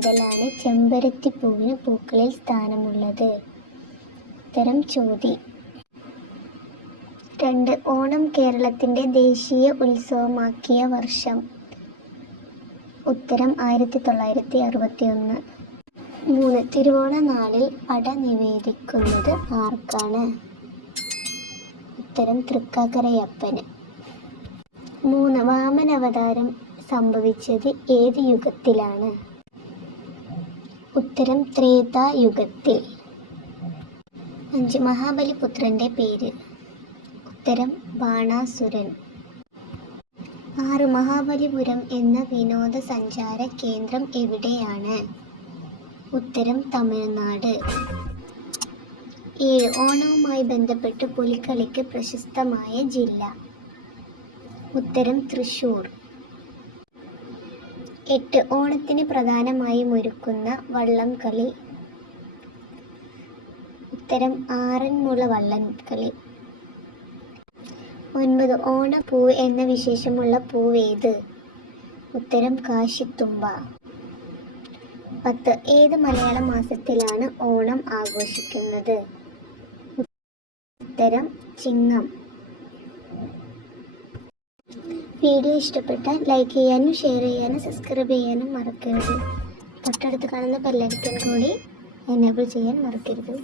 മുതലാണ് ചെമ്പരത്തിപ്പൂവിന് പൂക്കളിൽ സ്ഥാനമുള്ളത്? ഉത്തരം ചോതി. 2. ഓണം കേരളത്തിൻ്റെ ദേശീയ ഉത്സവമാക്കിയ വർഷം? ഉത്തരം 1961. 3. തിരുവോണ നാളിൽ അട നിവേദിക്കുന്നത് ആർക്കാണ്? ഉത്തരം തൃക്കാക്കരയപ്പന്. 3. വാമനാവതാരം സംഭവിച്ചത് ഏത് യുഗത്തിലാണ്? ഉത്തരം ത്രേതായുഗത്തിൽ. 5. മഹാബലിപുത്രന്റെ പേര്? ഉത്തരം ബാണാസുരൻ. 6. മഹാബലിപുരം എന്ന വിനോദസഞ്ചാര കേന്ദ്രം എവിടെയാണ്? ഉത്തരം തമിഴ്നാട്. 7. ഓണവുമായി ബന്ധപ്പെട്ട് പുലിക്കളിക്ക് പ്രശസ്തമായ ജില്ല? ഉത്തരം തൃശ്ശൂർ. 8. ഓണത്തിന് പ്രധാനമായും ഒരുക്കുന്ന വള്ളംകളി? ഉത്തരം ആറന്മുള വള്ളംകളി. 9. ഓണപ്പൂ എന്ന വിശേഷമുള്ള പൂവേത്? ഉത്തരം കാശിത്തുമ്പ. 10. ഏത് മലയാള മാസത്തിലാണ് ഓണം ആഘോഷിക്കുന്നത്? ഉത്തരം ചിങ്ങം. വീഡിയോ ഇഷ്ടപ്പെട്ടാൽ ലൈക്ക് ചെയ്യാനും ഷെയർ ചെയ്യാനും സബ്സ്ക്രൈബ് ചെയ്യാനും മറക്കരുത്. തൊട്ടടുത്ത് കാണുന്ന ബെല്ലൈക്കൺ കൂടി എനേബിൾ ചെയ്യാൻ മറക്കരുത്.